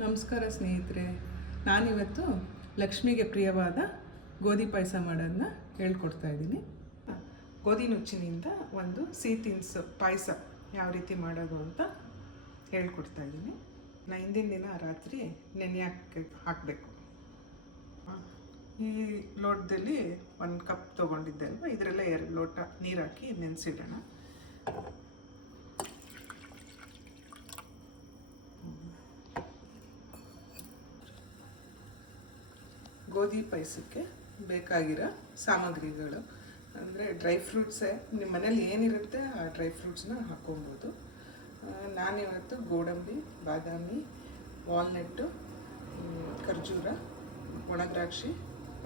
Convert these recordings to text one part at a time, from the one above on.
ನಮಸ್ಕಾರ ಸ್ನೇಹಿತರೆ, ನಾನಿವತ್ತು ಲಕ್ಷ್ಮಿಗೆ ಪ್ರಿಯವಾದ ಗೋಧಿ ಪಾಯಸ ಮಾಡೋದನ್ನ ಹೇಳ್ಕೊಡ್ತಾ ಇದ್ದೀನಿ. ಗೋಧಿ ನುಚ್ಚಿನಿಂದ ಒಂದು ಸಿಹಿ ತಿನಿಸು ಪಾಯಸ ಯಾವ ರೀತಿ ಮಾಡೋದು ಅಂತ ಹೇಳ್ಕೊಡ್ತಾ ಇದ್ದೀನಿ. ಹಿಂದಿನ ದಿನ ರಾತ್ರಿ ನೆನೆ ಹಾಕಬೇಕು. ಈ ಲೋಟದಲ್ಲಿ 1 ಕಪ್ ತೊಗೊಂಡಿದ್ದೆ ಅಲ್ವ, ಇದರಲ್ಲೇ 2 ಲೋಟ ನೀರು ಹಾಕಿ ನೆನೆಸಿಡೋಣ. ಗೋಧಿ ಪಾಯಸಕ್ಕೆ ಬೇಕಾಗಿರೋ ಸಾಮಗ್ರಿಗಳು ಅಂದರೆ ಡ್ರೈ ಫ್ರೂಟ್ಸೇ, ನಿಮ್ಮ ಮನೇಲಿ ಏನಿರುತ್ತೆ ಆ ಡ್ರೈ ಫ್ರೂಟ್ಸ್ನ ಹಾಕ್ಕೊಬೋದು. ನಾನಿವತ್ತು ಗೋಡಂಬಿ, ಬಾದಾಮಿ, ವಾಲ್ನಟ್ಟು, ಖರ್ಜೂರ, ಒಣದ್ರಾಕ್ಷಿ,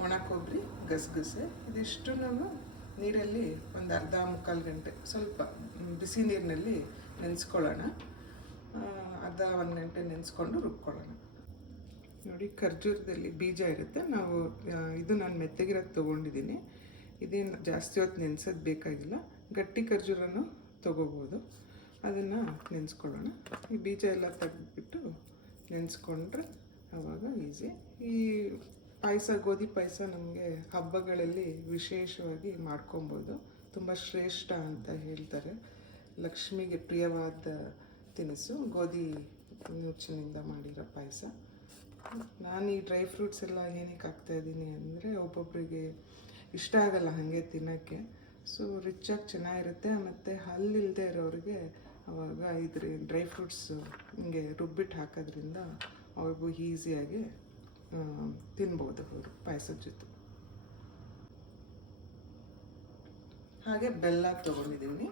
ಒಣ ಕೊಬ್ಬರಿ, ಗಸಗಸೆ ಇದಿಷ್ಟನ್ನು ನೀರಲ್ಲಿ ಒಂದು ಮುಕ್ಕಾಲು ಗಂಟೆ ಸ್ವಲ್ಪ ಬಿಸಿ ನೀರಿನಲ್ಲಿ ನೆನೆಸ್ಕೊಳ್ಳೋಣ. 1 ಗಂಟೆ ನೆನೆಸ್ಕೊಂಡು ರುಬ್ಕೊಳ್ಳೋಣ. ನೋಡಿ, ಖರ್ಜೂರದಲ್ಲಿ ಬೀಜ ಇರುತ್ತೆ. ನಾನು ಮೆತ್ತಗಿರೋದು ತೊಗೊಂಡಿದ್ದೀನಿ. ಇದೇನು ಜಾಸ್ತಿ ಹೊತ್ತು ನೆನೆಸೋದು ಬೇಕಾಗಿಲ್ಲ. ಗಟ್ಟಿ ಖರ್ಜೂರನೂ ತೊಗೋಬೋದು. ಅದನ್ನು ನೆನೆಸ್ಕೊಳ್ಳೋಣ. ಈ ಬೀಜ ಎಲ್ಲ ತೆಗೆದುಬಿಟ್ಟು ನೆನೆಸ್ಕೊಂಡ್ರೆ ಆವಾಗ ಈಸಿ. ಈ ಪಾಯಸ, ಗೋಧಿ ಪಾಯಸ ನಮಗೆ ಹಬ್ಬಗಳಲ್ಲಿ ವಿಶೇಷವಾಗಿ ಮಾಡ್ಕೊಬೋದು. ತುಂಬ ಶ್ರೇಷ್ಠ ಅಂತ ಹೇಳ್ತಾರೆ. ಲಕ್ಷ್ಮಿಗೆ ಪ್ರಿಯವಾದ ತಿನಿಸು ಗೋಧಿ ನುಚ್ಚಿನಿಂದ ಮಾಡಿರೋ ಪಾಯಸ. ನಾನು ಈ ಡ್ರೈ ಫ್ರೂಟ್ಸ್ ಎಲ್ಲ ಏನಕ್ಕೆ ಹಾಕ್ತಾಯಿದ್ದೀನಿ ಅಂದರೆ, ಒಬ್ಬೊಬ್ಬರಿಗೆ ಇಷ್ಟ ಆಗಲ್ಲ ಹಾಗೆ ತಿನ್ನೋಕ್ಕೆ. ಸೊ ರಿಚಾಗಿ ಚೆನ್ನಾಗಿರುತ್ತೆ. ಮತ್ತು ಹಲ್ಲಿಲ್ಲದೆ ಇರೋರಿಗೆ ಆವಾಗ ಇದ್ರ ಡ್ರೈ ಫ್ರೂಟ್ಸು ಹಿಂಗೆ ರುಬ್ಬಿಟ್ಟು ಹಾಕೋದ್ರಿಂದ ಅವ್ರಿಗೂ ಈಸಿಯಾಗಿ ತಿನ್ಬೋದು ಅವರು ಪಾಯಸದ ಜೊತೆ. ಹಾಗೆ ಬೆಲ್ಲ ತೊಗೊಂಡಿದ್ದೀನಿ.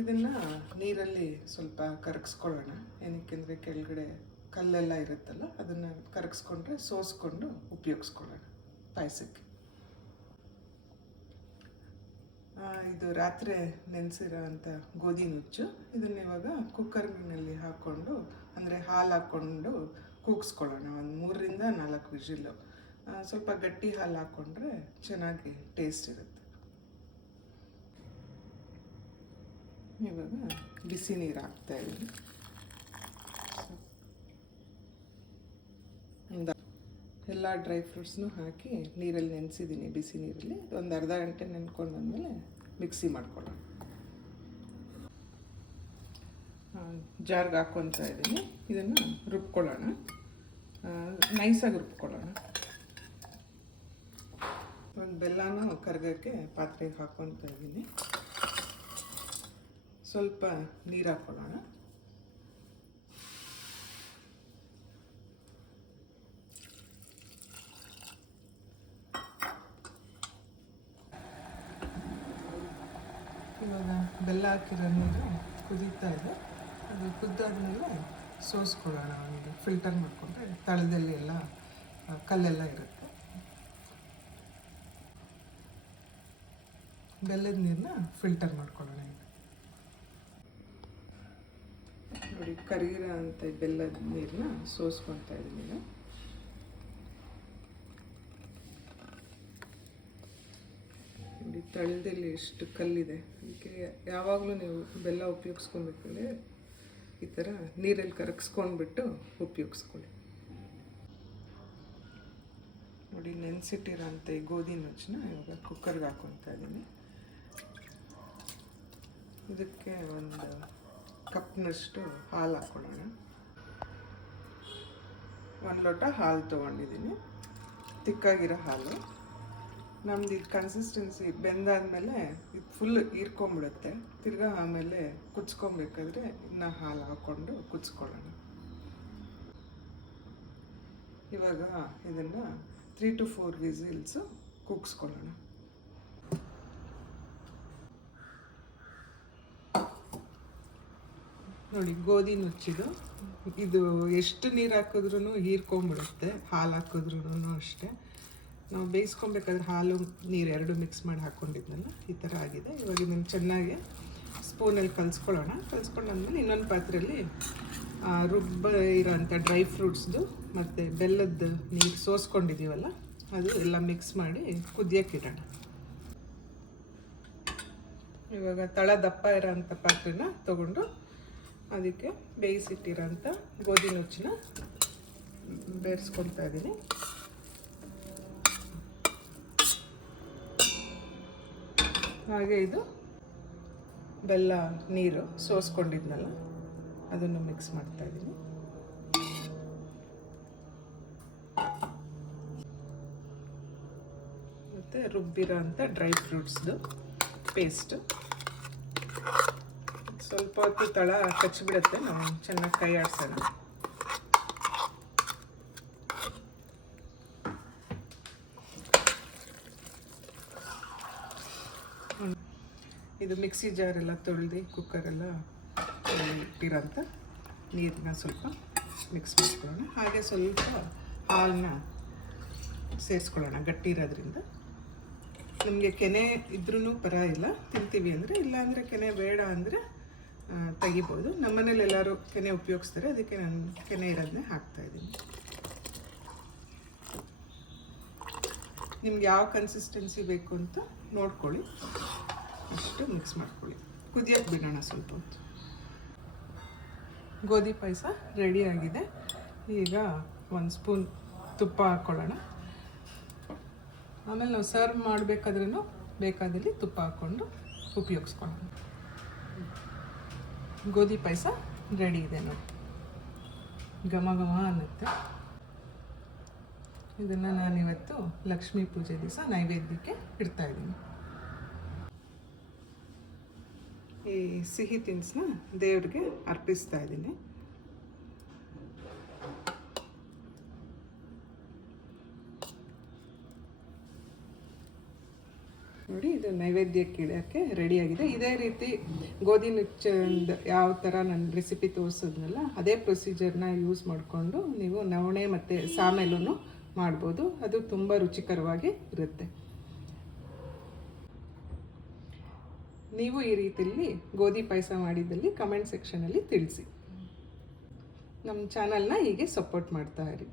ಇದನ್ನು ನೀರಲ್ಲಿ ಸ್ವಲ್ಪ ಕರಗಿಸ್ಕೊಳ್ಳೋಣ. ಏನಕ್ಕೆಂದರೆ ಕೆಳಗಡೆ ಕಲ್ಲೆಲ್ಲ ಇರುತ್ತಲ್ಲ, ಅದನ್ನು ಕರಗಿಸ್ಕೊಂಡ್ರೆ ಸೋಸ್ಕೊಂಡು ಉಪಯೋಗಿಸ್ಕೊಳ್ಳೋಣ ಪಾಯಸಕ್ಕೆ. ಇದು ರಾತ್ರಿ ನೆನೆಸಿರೋ ಅಂಥ ಗೋಧಿ ನುಚ್ಚು. ಇದನ್ನ ಇವಾಗ ಕುಕ್ಕರ್ನಲ್ಲಿ ಹಾಕ್ಕೊಂಡು, ಅಂದರೆ ಹಾಲು ಹಾಕ್ಕೊಂಡು ಕೂಗಿಸ್ಕೊಳ್ಳೋಣ. ಒಂದು 3 ರಿಂದ 4 ವಿಜಿಲ್ಲು. ಸ್ವಲ್ಪ ಗಟ್ಟಿ ಹಾಲು ಹಾಕ್ಕೊಂಡ್ರೆ ಚೆನ್ನಾಗಿ ಟೇಸ್ಟ್ ಇರುತ್ತೆ. ಇವಾಗ ಬಿಸಿ ನೀರು ಹಾಕ್ತಾಯಿದ್ದೀನಿ. ಎಲ್ಲ ಡ್ರೈ ಫ್ರೂಟ್ಸ್ನೂ ಹಾಕಿ ನೀರಲ್ಲಿ ನೆನೆಸಿದ್ದೀನಿ, ಬಿಸಿ ನೀರಲ್ಲಿ. ಒಂದು ಅರ್ಧ ಗಂಟೆ ನೆನ್ಕೊಂಡಾದ್ಮೇಲೆ ಮಿಕ್ಸಿ ಮಾಡ್ಕೊಳ್ಳೋಣ. ಜಾರ್ಗೆ ಹಾಕ್ಕೊತಾ ಇದ್ದೀನಿ. ಇದನ್ನು ರುಬ್ಕೊಳ್ಳೋಣ, ನೈಸಾಗಿ ರುಬ್ಕೊಳ್ಳೋಣ. ಒಂದು ಬೆಲ್ಲನೂ ಕರಗೋಕ್ಕೆ ಪಾತ್ರೆಗೆ ಹಾಕ್ಕೊತಾ ಇದ್ದೀನಿ. ಸ್ವಲ್ಪ ನೀರು ಹಾಕ್ಕೊಳ್ಳೋಣ. ಇವಾಗ ಬೆಲ್ಲ ಹಾಕಿರೋ ನೀರು ಕುದೀತಾ ಇದೆ. ಅದು ಕುದ್ದಾದ್ಮೇಲೆ ಸೋಸ್ಕೊಳ್ಳೋಣ. ಒಂದು ಫಿಲ್ಟರ್ ಮಾಡಿಕೊಂಡ್ರೆ ತಳದಲ್ಲಿ ಎಲ್ಲ ಕಲ್ಲೆಲ್ಲ ಇರುತ್ತೆ. ಬೆಲ್ಲದ ನೀರನ್ನ ಫಿಲ್ಟರ್ ಮಾಡ್ಕೊಳ್ಳೋಣ. ನೋಡಿ, ಕರಗಿರೋ ಅಂಥ ಬೆಲ್ಲದ ನೀರನ್ನ ಸೋಸ್ಕೊತಾ ಇದ್ದೀನಿ. ನೋಡಿ, ತಳದಲ್ಲಿ ಎಷ್ಟು ಕಲ್ಲಿದೆ. ಅದಕ್ಕೆ ಯಾವಾಗಲೂ ನೀವು ಬೆಲ್ಲ ಉಪಯೋಗಿಸ್ಕೊಬೇಕಂದ್ರೆ ಈ ಥರ ನೀರಲ್ಲಿ ಕರಗಿಸ್ಕೊಂಡ್ಬಿಟ್ಟು ಉಪಯೋಗಿಸ್ಕೊಳ್ಳಿ. ನೋಡಿ, ನೆನೆಸಿಟ್ಟಿರೋಂಥ ಈ ಗೋಧಿ ನುಚ್ಚನ್ನ ಇವಾಗ ಕುಕ್ಕರ್ಗೆ ಹಾಕ್ಕೊತಾ ಇದ್ದೀನಿ. ಇದಕ್ಕೆ ಒಂದು ಕಪ್ನಷ್ಟು ಹಾಲು ಹಾಕ್ಕೊಳ್ಳೋಣ. 1 ಲೋಟ ಹಾಲು ತೊಗೊಂಡಿದ್ದೀನಿ, ತಿಕ್ಕಾಗಿರೋ ಹಾಲು. ನಮ್ದು ಇದು ಕನ್ಸಿಸ್ಟೆನ್ಸಿ ಬೆಂದಾದ್ಮೇಲೆ ಇದು ಫುಲ್ ಹೀರ್ಕೊಂಬಿಡುತ್ತೆ. ತಿರ್ಗಾ ಆಮೇಲೆ ಕುದಿಸ್ಕೊಬೇಕಾದ್ರೆ ಇನ್ನು ಹಾಲು ಹಾಕ್ಕೊಂಡು ಕುದಿಸ್ಕೊಳ್ಳೋಣ. ಇವಾಗ ಇದನ್ನು 3 to 4 ವಿಸಿಲ್ಸು ಕೂಗಿಸ್ಕೊಳ್ಳೋಣ. ನೋಡಿ, ಗೋಧಿ ನುಚ್ಚಿದು ಇದು ಎಷ್ಟು ನೀರು ಹಾಕಿದ್ರೂ ಹೀರ್ಕೊಂಬಿಡುತ್ತೆ. ಹಾಲು ಹಾಕಿದ್ರೂ ಅಷ್ಟೇ. ನಾವು ಬೇಯಿಸ್ಕೊಬೇಕಾದ್ರೆ ಹಾಲು ನೀರು 2 ಮಿಕ್ಸ್ ಮಾಡಿ ಹಾಕ್ಕೊಂಡಿದ್ನಲ್ಲ, ಈ ಥರ ಆಗಿದೆ. ಇವಾಗ ಇದನ್ನು ಚೆನ್ನಾಗಿ ಸ್ಪೂನಲ್ಲಿ ಕಲಿಸ್ಕೊಂಡಾದ್ಮೇಲೆ ಇನ್ನೊಂದು ಪಾತ್ರೆಯಲ್ಲಿ ಇರೋಂಥ ಡ್ರೈ ಫ್ರೂಟ್ಸ್ದು ಮತ್ತು ಬೆಲ್ಲದ ನೀರು ಸೋಸ್ಕೊಂಡಿದ್ದೀವಲ್ಲ, ಅದು ಎಲ್ಲ ಮಿಕ್ಸ್ ಮಾಡಿ ಕುದಿಯೋಕ್ಕಿಡೋಣ. ಇವಾಗ ತಳ ದಪ್ಪ ಇರೋಂಥ ಪಾತ್ರೆನ ತೊಗೊಂಡು ಅದಕ್ಕೆ ಬೇಯಿಸಿಟ್ಟಿರೋಂಥ ಗೋಧಿ ನುಚ್ಚನ್ನ ಬೇರಿಸ್ಕೊಳ್ತಾ ಇದ್ದೀನಿ. ಹಾಗೆ ಇದು ಬೆಲ್ಲ ನೀರು ಸೋಸ್ಕೊಂಡಿದ್ನಲ್ಲ ಅದನ್ನು ಮಿಕ್ಸ್ ಮಾಡ್ತಾ ಇದ್ದೀನಿ. ಮತ್ತು ರುಬ್ಬಿರೋ ಅಂಥ ಡ್ರೈ ಫ್ರೂಟ್ಸ್ದು ಪೇಸ್ಟು. ಸ್ವಲ್ಪ ಹೊತ್ತು ತಳ ಕಚ್ಚಿಬಿಡುತ್ತೆ, ನಾವು ಚೆನ್ನಾಗಿ ಕೈ ಆಡಿಸೋಣ. ಇದು ಮಿಕ್ಸಿ ಜಾರೆಲ್ಲ ತೊಳೆದು ಕುಕ್ಕರೆಲ್ಲ ಇಟ್ಟಿರೋಂಥ ನೀರನ್ನ ಸ್ವಲ್ಪ ಮಿಕ್ಸ್ ಮಾಡ್ಕೊಳ್ಳೋಣ. ಹಾಗೆ ಸ್ವಲ್ಪ ಹಾಲನ್ನ ಸೇರಿಸ್ಕೊಳ್ಳೋಣ, ಗಟ್ಟಿ ಇರೋದ್ರಿಂದ. ನಮಗೆ ಕೆನೆ ಇದ್ರೂ ಪರವಾಗಿಲ್ಲ, ತಿಂತೀವಿ ಅಂದರೆ. ಇಲ್ಲಾಂದರೆ ಕೆನೆ ಬೇಡ ಅಂದರೆ ತೆಗಿಬೋದು. ನಮ್ಮನೇಲಿ ಎಲ್ಲರೂ ಕೆನೆ ಉಪಯೋಗಿಸ್ತಾರೆ, ಅದಕ್ಕೆ ನಾನು ಕೆನೆ ಇರೋದನ್ನೇ ಹಾಕ್ತಾಯಿದ್ದೀನಿ. ನಿಮ್ಗೆ ಯಾವ ಕನ್ಸಿಸ್ಟೆನ್ಸಿ ಬೇಕು ಅಂತ ನೋಡ್ಕೊಳ್ಳಿ, ಅಷ್ಟು ಮಿಕ್ಸ್ ಮಾಡ್ಕೊಳ್ಳಿ. ಕುದಿಯೋಕ್ಕೆ ಬಿಡೋಣ ಸ್ವಲ್ಪ ಹೊತ್ತು. ಗೋಧಿ ಪಾಯಸ ರೆಡಿಯಾಗಿದೆ. ಈಗ 1 ಸ್ಪೂನ್ ತುಪ್ಪ ಹಾಕ್ಕೊಳ್ಳೋಣ. ಆಮೇಲೆ ನಾವು ಸರ್ವ್ ಮಾಡಬೇಕಾದ್ರೂ ಬೇಕಾದಲ್ಲಿ ತುಪ್ಪ ಹಾಕ್ಕೊಂಡು ಉಪಯೋಗಿಸ್ಕೊಳ್ಳೋಣ. ಗೋಧಿ ಪಾಯಸ ರೆಡಿ ಇದೆ ನೋಡಿ, ಘಮ ಘಮ ಅನ್ನುತ್ತೆ. ಇದನ್ನು ನಾನಿವತ್ತು ಲಕ್ಷ್ಮೀ ಪೂಜೆ ದಿವಸ ನೈವೇದ್ಯಕ್ಕೆ ಇಡ್ತಾಯಿದ್ದೀನಿ. ಈ ಸಿಹಿ ತಿನಿಸನ್ನ ದೇವ್ರಿಗೆ ಅರ್ಪಿಸ್ತಾ ಇದ್ದೀನಿ. ನೋಡಿ, ಇದು ನೈವೇದ್ಯಕ್ಕೆ ಇಡೋಕ್ಕೆ ರೆಡಿಯಾಗಿದೆ. ಇದೇ ರೀತಿ ಗೋಧಿ ನುಚ್ಚಂದು ಯಾವ ಥರ ನಾನು ರೆಸಿಪಿ ತೋರಿಸಿದ್ನಲ್ಲ ಅದೇ ಪ್ರೊಸೀಜರ್ನ ಯೂಸ್ ಮಾಡಿಕೊಂಡು ನೀವು ನವಣೆ ಮತ್ತು ಸಾಮೇಲೂ ಮಾಡ್ಬೋದು. ಅದು ತುಂಬ ರುಚಿಕರವಾಗಿ ಇರುತ್ತೆ. ನೀವು ಈ ರೀತಿಯಲ್ಲಿ ಗೋಧಿ ಪಾಯಸ ಮಾಡಿದ್ದಲ್ಲಿ ಕಮೆಂಟ್ ಸೆಕ್ಷನಲ್ಲಿ ತಿಳಿಸಿ. ನಮ್ಮ ಚಾನಲ್ನ ಹೀಗೆ ಸಪೋರ್ಟ್ ಮಾಡ್ತಾ ಇರಿ.